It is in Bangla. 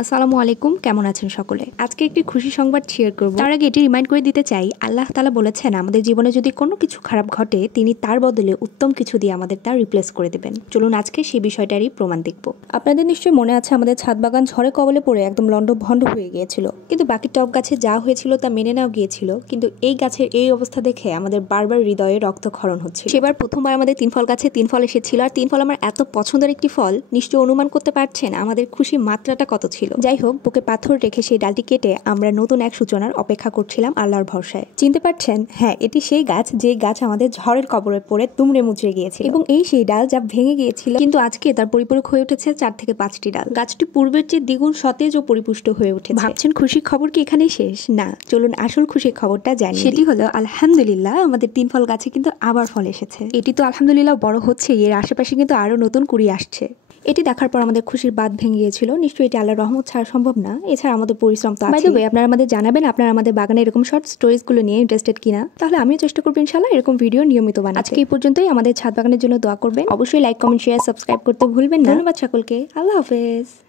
আসসালামু আলাইকুম, কেমন আছেন সকলে? আজকে একটি খুশি সংবাদ শেয়ার করব। তার আগে এটি রিমাইন্ড করে দিতে চাই, আল্লাহ তাআলা বলেছেন আমাদের জীবনে যদি কোনো কিছু খারাপ ঘটে তিনি তার বদলে উত্তম কিছু দিয়ে আমাদের তা রিপ্লেস করে দেবেন। চলুন আজকে সেই বিষয়টারই প্রমাণ দেখব। আপনাদের নিশ্চয়ই মনে আছে আমাদের ছাদ বাগান ঝড়ে কবলে পড়ে একদম লন্ডভন্ড হয়ে গিয়েছিল, কিন্তু বাকি টব গাছে যা হয়েছিল তা মেনে নেওয়া গিয়েছিল। কিন্তু এই গাছের এই অবস্থা দেখে আমাদের বারবার হৃদয়ে রক্তক্ষরণ হচ্ছে। সেবার প্রথমবার আমাদের 3 ফল গাছে 3 ফল এসেছিল, আর 3 ফল আমার এত পছন্দের একটি ফল, নিশ্চয়ই অনুমান করতে পারছেন আমাদের খুশির মাত্রাটা কত ছিল। যাই হোক, বুকে পাথর রেখে সেই ডালটি কেটে আমরা নতুন এক সূচনার অপেক্ষা করছিলাম আল্লাহর ভরসায়। চিনতে পারছেন? হ্যাঁ, এটি সেই গাছ যে গাছ আমাদের ঝড়ের কবলে পড়ে দুমড়ে মুচড়ে গিয়েছিল, এবং এই সেই ডাল যা ভেঙে গিয়েছিল, কিন্তু আজকে তার পরিপূরক হয়ে উঠেছে 4 থেকে 5টি ডাল। গাছটি পূর্বের চেয়ে দ্বিগুণ সতেজ ও পরিপুষ্ট হয়ে উঠেছে। ভাবছেন খুশির খবর কি এখানেই শেষ? না, চলুন আসল খুশির খবরটা জানি। সেটি হলো আলহামদুলিল্লাহ আমাদের 3 ফল গাছে কিন্তু আবার ফল এসেছে। এটি তো আলহামদুলিল্লাহ বড় হচ্ছে, এর আশেপাশে কিন্তু আরো নতুন কুড়ি আসছে। এটি দেখার পর আমাদের খুশির বাঁধ ভেঙে গিয়েছিল। নিশ্চয়ই এটি আল্লাহর রহমত ছাড়া সম্ভব না, এছাড়া আমাদের পরিশ্রম তো আছে। বাই দ্য ওয়ে, আপনারা আমাদের জানাবেন আপনারা আমাদের বাগানে এরকম শর্ট স্টোরিজ গুলো নিয়ে ইন্টারেস্টেড কিনা, তাহলে আমিও চেষ্টা করবো ইনশাআল্লাহ এরকম ভিডিও নিয়মিত বানাতে। আজকে এই পর্যন্তই। আমাদের ছাদ বাগানের জন্য দোয়া করবেন, অবশ্যই লাইক, কমেন্ট, শেয়ার, সাবস্ক্রাইব করতে ভুলবেন না। ধন্যবাদ সকলকে, আল্লাহ হাফেজ।